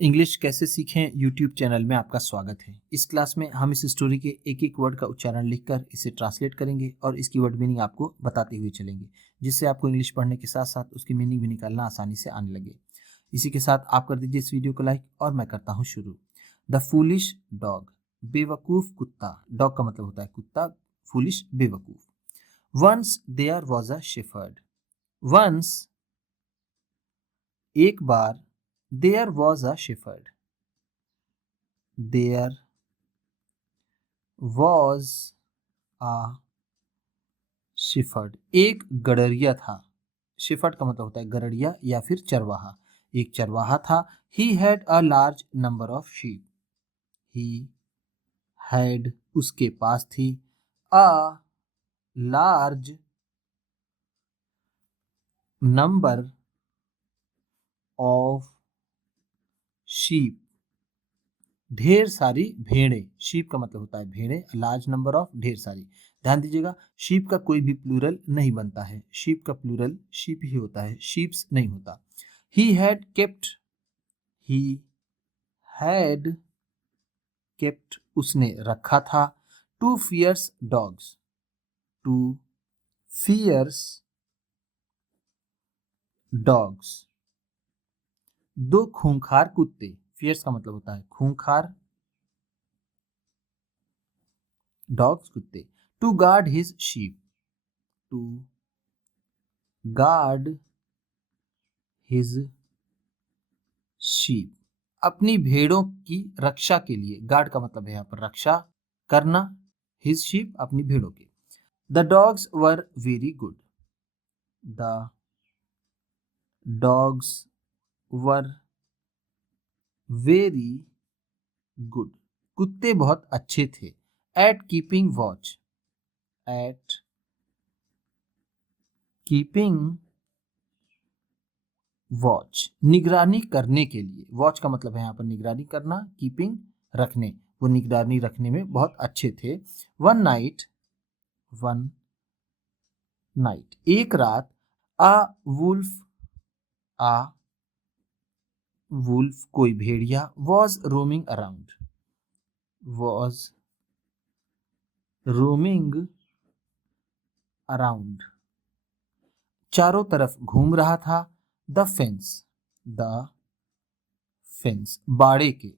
English कैसे सीखें YouTube channel में आपका स्वागत है। इस क्लास में हम इस स्टोरी के एक एक वर्ड का उच्चारण लिखकर इसे ट्रांसलेट करेंगे और इसकी वर्ड मीनिंग आपको बताते हुए चलेंगे, जिससे आपको इंग्लिश पढ़ने के साथ साथ उसकी मीनिंग भी निकालना आसानी से आने लगे। इसी के साथ आप कर दीजिए इस वीडियो को लाइक और मैं करता हूँ शुरू। द फूलिश डॉग, बेवकूफ कुत्ता। डॉग का मतलब होता है कुत्ता, फूलिश बेवकूफ। Once there was a shepherd. Once एक बार, there was a shepherd. There was a shepherd, एक गडरिया था। शिफर्ड का मतलब होता है गडरिया या फिर चरवाहा। एक चरवाहा था। He had a large number of sheep. He had, उसके पास थी। A large number of sheep, ढेर सारी भेड़ें। शीप का मतलब होता है भेड़ें, लार्ज नंबर ऑफ, ढेर सारी। ध्यान दीजिएगा, शीप का कोई भी प्लूरल नहीं बनता है। शीप का प्लूरल शीप ही होता है, शीप्स नहीं होता। He had kept, he had kept, उसने रखा था। Two fierce dogs, two fierce dogs, दो खूंखार कुत्ते। फियर्स का मतलब होता है खूंखार, डॉग्स कुत्ते। To guard his sheep, to guard his sheep, अपनी भेड़ों की रक्षा के लिए। गार्ड का मतलब है यहाँ पर रक्षा करना, हिज शीप अपनी भेड़ों की। The dogs were very good, the dogs were very good, कुत्ते बहुत अच्छे थे। At keeping watch, at keeping watch, निगरानी करने के लिए। वॉच का मतलब है यहाँ पर निगरानी करना, कीपिंग रखने, वो निगरानी रखने में बहुत अच्छे थे। वन नाइट, वन नाइट, एक रात। आ वुल्फ, आ वुल्फ, कोई भेड़िया। Was roaming around, was roaming around, चारों तरफ घूम रहा था। द फेंस, द फेंस, बाड़े के।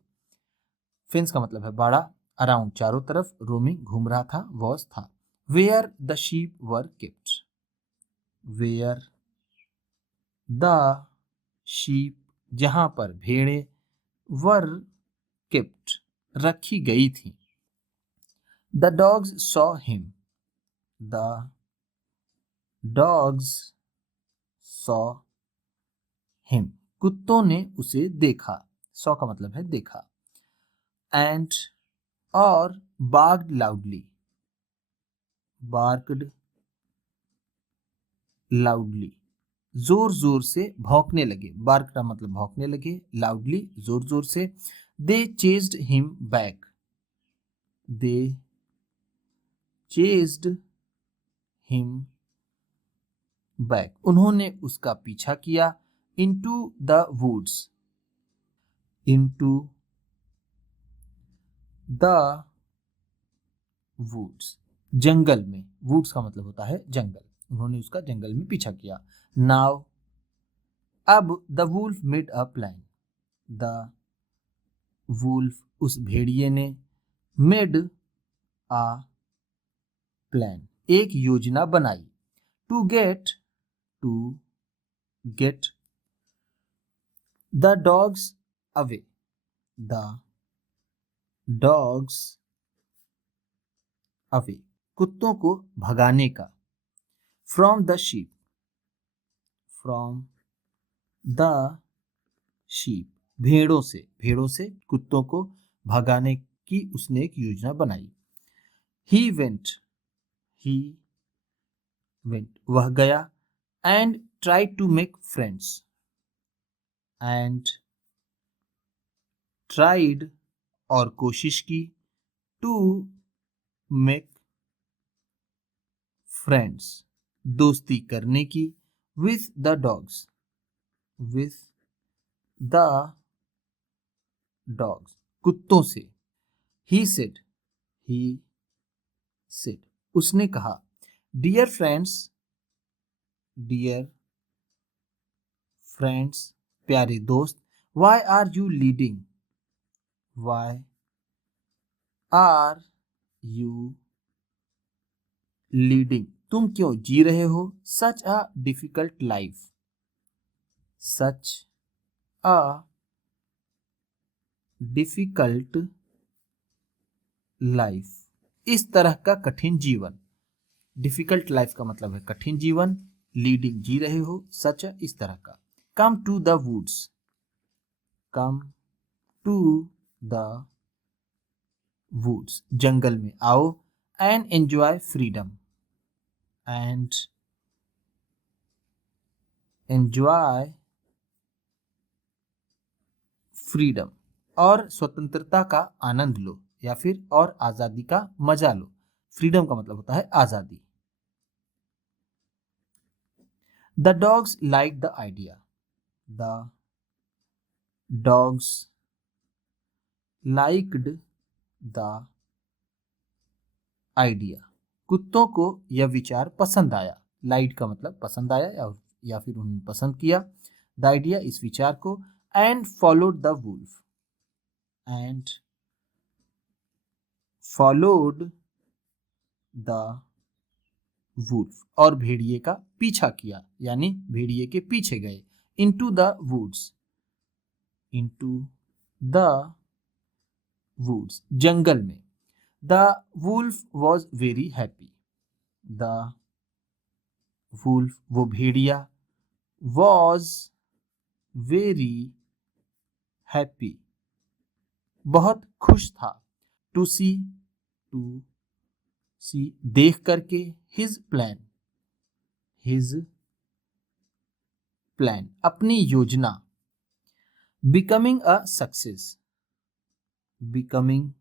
फेंस का मतलब है बाड़ा, अराउंड चारों तरफ, रोमिंग घूम रहा था, वॉज था। Where the sheep were kept, where the sheep, जहां पर भेड़े, वर केप्ट, रखी गई थी। The dogs saw him, the dogs saw him, कुत्तों ने उसे देखा। सॉ का मतलब है देखा। एंड, और बार्क्ड लाउडली, बार्क्ड लाउडली, जोर जोर से भौंकने लगे। बार्क का मतलब भौंकने लगे, लाउडली जोर जोर से। They chased him back, they chased him back, उन्होंने उसका पीछा किया। Into the woods, into the woods, जंगल में। वुड्स का मतलब होता है जंगल, उन्होंने उसका जंगल में पीछा किया। नाउ, अब the wolf made a plan, the wolf, उस भेड़िए ने, मेड आ प्लान, एक योजना बनाई। To get, to get the dogs away, the dogs away, कुत्तों को भगाने का। From the sheep, from the sheep, भेड़ों से, भेड़ों से कुत्तों को भगाने की उसने एक योजना बनाई। ही वेंट, ही वेंट, वह गया। And try to make friends, and tried, और कोशिश की। टू मेक फ्रेंड्स, दोस्ती करने की। With the dogs, with the dogs, कुत्तों से। He said, उसने कहा। Dear friends, प्यारे दोस्त। Why are you leading? Why are you leading? तुम क्यों जी रहे हो? Such a difficult life. Such a difficult life. इस तरह का कठिन जीवन। डिफिकल्ट लाइफ का मतलब है कठिन जीवन। लीडिंग जी रहे हो। सच इस तरह का। Come to the woods. Come to the woods, जंगल में आओ। And enjoy freedom. And enjoy freedom, और स्वतंत्रता का आनंद लो, या फिर और आजादी का मजा लो। फ्रीडम का मतलब होता है आजादी। The dogs like the idea. The dogs liked the idea, कुत्तों को यह विचार पसंद आया। लाइक का मतलब पसंद आया या फिर उन्होंने पसंद किया। द आइडिया, इस विचार को। And followed the wolf. And followed the wolf, और भेड़िए का पीछा किया, यानी भेड़िए के पीछे गए। Into the woods. Into the woods, जंगल में। The wolf was very happy. The wolf, वो भेड़िया। वॉज वेरी हैप्पी, बहुत खुश था। टू सी, देख करके। हिज प्लान, अपनी योजना। Becoming a success. Becoming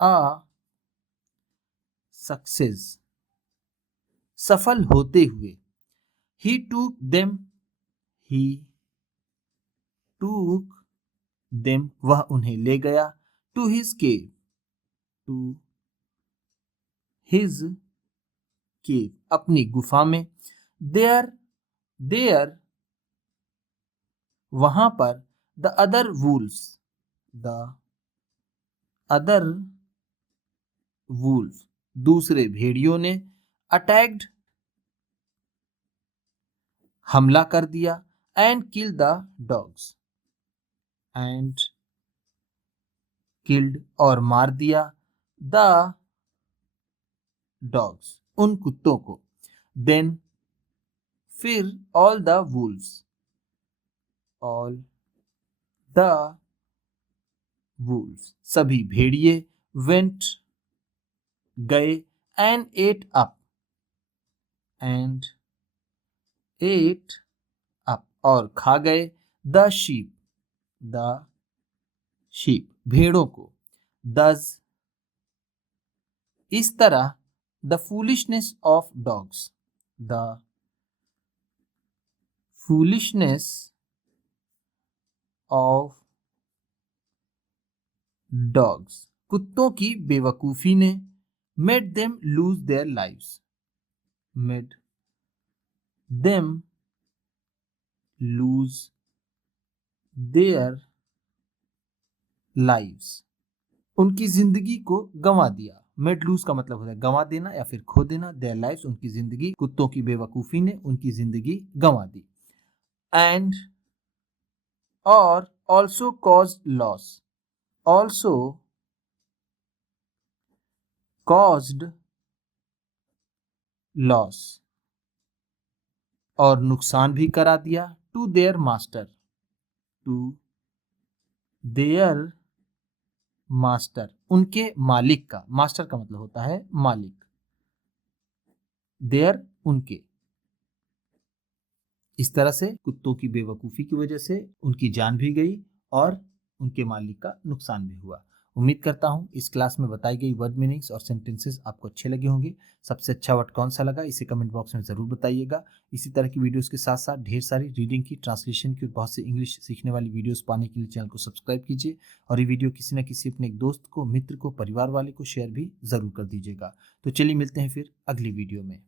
a success, सफल होते हुए। ही टूक देम, वह उन्हें ले गया। To his cave. To his cave, अपनी गुफा में। देयर, वहां पर। The other wolfs. The other wolf, दूसरे भेड़ियों ने। अटैक्ड, हमला कर दिया। And kill the dogs, and killed, और मार दिया। द डॉग्स, उन कुत्तों को। देन, फिर। ऑल द वुल्फ्स, सभी भेड़िए। वेंट, गए। एंड एट अप, और खा गए। द शीप, भेड़ों को। दस, इस तरह। The foolishness of dogs. The foolishness of dogs, कुत्तों की बेवकूफी ने। Made them lose their lives. Made them lose their lives, उनकी जिंदगी को गंवा दिया। मेड लूज का मतलब होता है गंवा देना या फिर खो देना। देयर लाइव्स, उनकी जिंदगी। कुत्तों की बेवकूफी ने उनकी जिंदगी गंवा दी। एंड, और। Also cause loss, also caused loss, और नुकसान भी करा दिया। To their master. To their master, उनके मालिक का। मास्टर का मतलब होता है मालिक। देयर, उनके। इस तरह से कुत्तों की बेवकूफी की वजह से उनकी जान भी गई और उनके मालिक का नुकसान भी हुआ। उम्मीद करता हूँ इस क्लास में बताई गई वर्ड मीनिंग्स और सेंटेंसेस आपको अच्छे लगे होंगे। सबसे अच्छा वर्ड कौन सा लगा इसे कमेंट बॉक्स में ज़रूर बताइएगा। इसी तरह की वीडियोस के साथ साथ ढेर सारी रीडिंग की, ट्रांसलेशन की और बहुत सी इंग्लिश सीखने वाली वीडियोस पाने के लिए चैनल को सब्सक्राइब कीजिए और ये वीडियो किसी न किसी अपने एक दोस्त को, मित्र को, परिवार वाले को शेयर भी ज़रूर कर दीजिएगा। तो चलिए मिलते हैं फिर अगली वीडियो में।